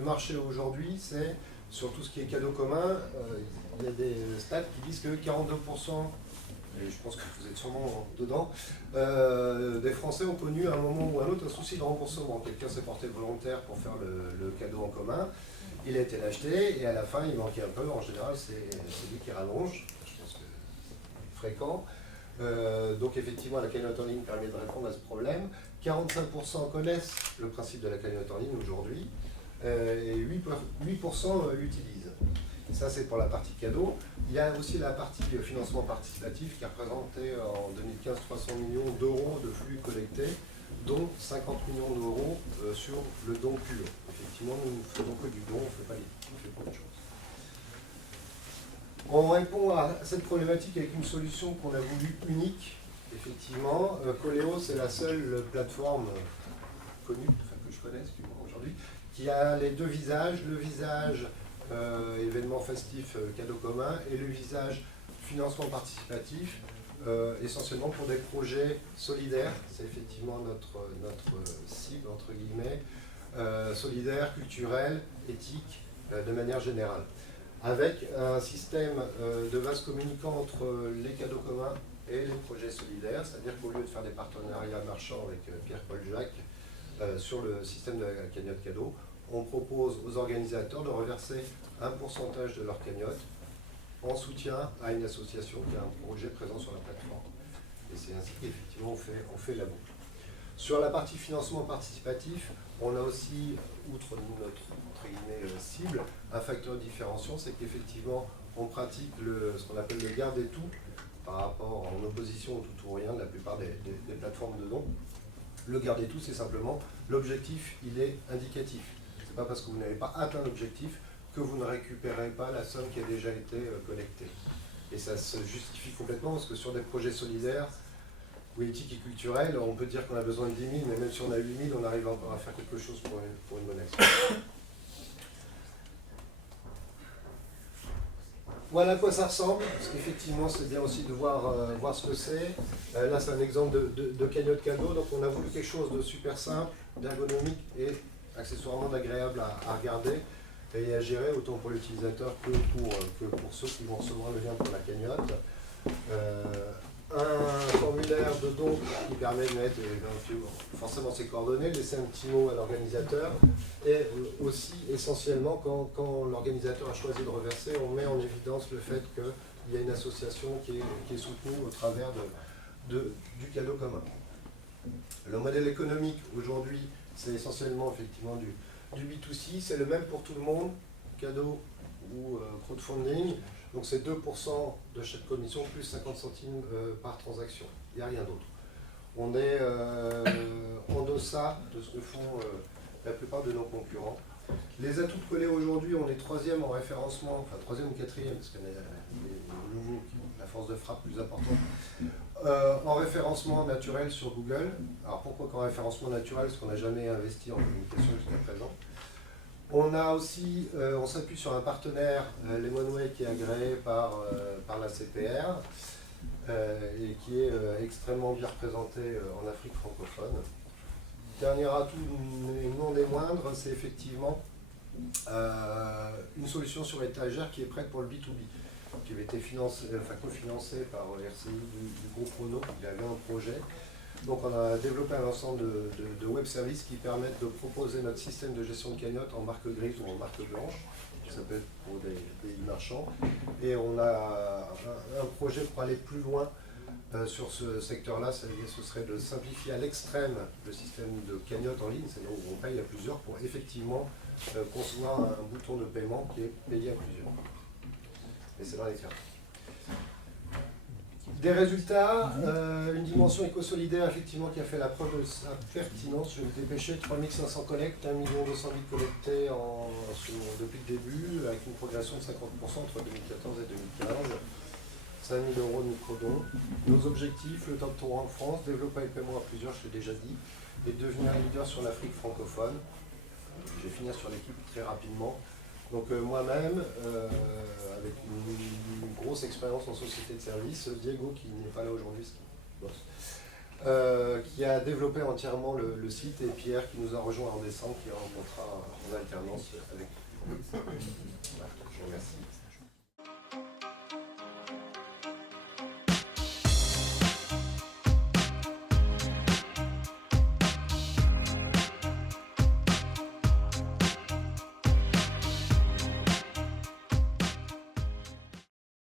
le marché aujourd'hui, c'est sur tout ce qui est cadeau commun, il y a des stats qui disent que 42%, et je pense que vous êtes sûrement dedans, des Français ont connu à un moment ou à un autre un souci de remboursement. Quelqu'un s'est porté volontaire pour faire le cadeau en commun, il a été l'acheter et à la fin il manquait un peu. En général, c'est lui qui rallonge. Je pense que c'est fréquent. Donc effectivement, la cagnotte en ligne permet de répondre à ce problème. 45% connaissent le principe de la cagnotte en ligne aujourd'hui et 8% l'utilisent. Ça, c'est pour la partie cadeau. Il y a aussi la partie financement participatif qui a représenté en 2015 300 millions d'euros de flux collectés, dont 50 millions d'euros sur le don pur. Effectivement, nous ne faisons que du don, on ne fait pas beaucoup de choses. On répond à cette problématique avec une solution qu'on a voulu unique. Effectivement, Coléo, c'est la seule plateforme connue, enfin que je connaisse du moins aujourd'hui, qui a les deux visages, le visage événement festif cadeau commun et le visage financement participatif, essentiellement pour des projets solidaires. C'est effectivement notre cible, entre guillemets, solidaire, culturel, éthique, de manière générale. Avec un système de vase communicant entre les cadeaux communs et les projets solidaires, c'est-à-dire qu'au lieu de faire des partenariats marchands avec Pierre-Paul Jacques sur le système de la cagnotte cadeau, on propose aux organisateurs de reverser un pourcentage de leur cagnotte en soutien à une association qui a un projet présent sur la plateforme. Et c'est ainsi qu'effectivement on fait la boucle. Sur la partie financement participatif, on a aussi, outre notre entre guillemets, cible, un facteur différenciant, c'est qu'effectivement on pratique ce qu'on appelle le garde et tout par rapport en opposition au tout ou rien de la plupart des plateformes de dons. Le garde et tout, c'est simplement l'objectif, il est indicatif. C'est pas parce que vous n'avez pas atteint l'objectif que vous ne récupérez pas la somme qui a déjà été collectée. Et ça se justifie complètement parce que sur des projets solidaires ou éthiques et culturels, on peut dire qu'on a besoin de 10 000, mais même si on a 8 000, on arrive encore à faire quelque chose pour une bonne action. Voilà à quoi ça ressemble, parce qu'effectivement c'est bien aussi de voir ce que c'est. Là c'est un exemple de cagnotte cadeau, donc on a voulu quelque chose de super simple, d'ergonomique et accessoirement d'agréable à regarder et à gérer autant pour l'utilisateur que pour ceux qui vont recevoir le lien pour la cagnotte. Un formulaire de don qui permet de mettre forcément ses coordonnées, laisser un petit mot à l'organisateur et aussi essentiellement quand l'organisateur a choisi de reverser, on met en évidence le fait qu'il y a une association qui est soutenue au travers du cadeau commun. Le modèle économique aujourd'hui, c'est essentiellement effectivement du B2C, c'est le même pour tout le monde, cadeau ou crowdfunding. Donc c'est 2% de chaque commission plus 50 centimes par transaction. Il n'y a rien d'autre. On est en deçà de ce que font la plupart de nos concurrents. Les atouts de Coléo aujourd'hui, on est 3e en référencement, enfin 3e ou 4e, parce qu'il y a les nouveaux qui ont la force de frappe plus importante. En référencement naturel sur Google. Alors pourquoi qu'en référencement naturel? Parce qu'on n'a jamais investi en communication jusqu'à présent. On a aussi, on s'appuie sur un partenaire, Lemonway, qui est agréé par la CPR et qui est extrêmement bien représenté en Afrique francophone. Dernier atout, non des moindres, c'est effectivement une solution sur étagère qui est prête pour le B2B, qui avait été cofinancée par RCI du groupe Renault, qui avait un projet. Donc on a développé un ensemble de web services qui permettent de proposer notre système de gestion de cagnotte en marque grise ou en marque blanche. Ça peut être pour des marchands. Et on a un projet pour aller plus loin sur ce secteur-là. Ce serait de simplifier à l'extrême le système de cagnotte en ligne, c'est-à-dire où on paye à plusieurs pour effectivement concevoir un bouton de paiement qui est payé à plusieurs. Et c'est dans les cartes. Des résultats, une dimension éco-solidaire effectivement qui a fait la preuve de sa pertinence. Je vais me dépêcher, 3500 collectes, 1 200 000 collectés depuis le début, avec une progression de 50% entre 2014 et 2015. 5 000 € de micro-dons. Nos objectifs, le top 3 en France, développer le paiement à plusieurs, je l'ai déjà dit, et devenir leader sur l'Afrique francophone. Je vais finir sur l'équipe très rapidement. Donc moi-même, avec une grosse expérience en société de service, Diego qui n'est pas là aujourd'hui, qui bosse, qui a développé entièrement le site, et Pierre qui nous a rejoint en décembre, qui est en contrat en alternance avec nous. Voilà, je vous remercie.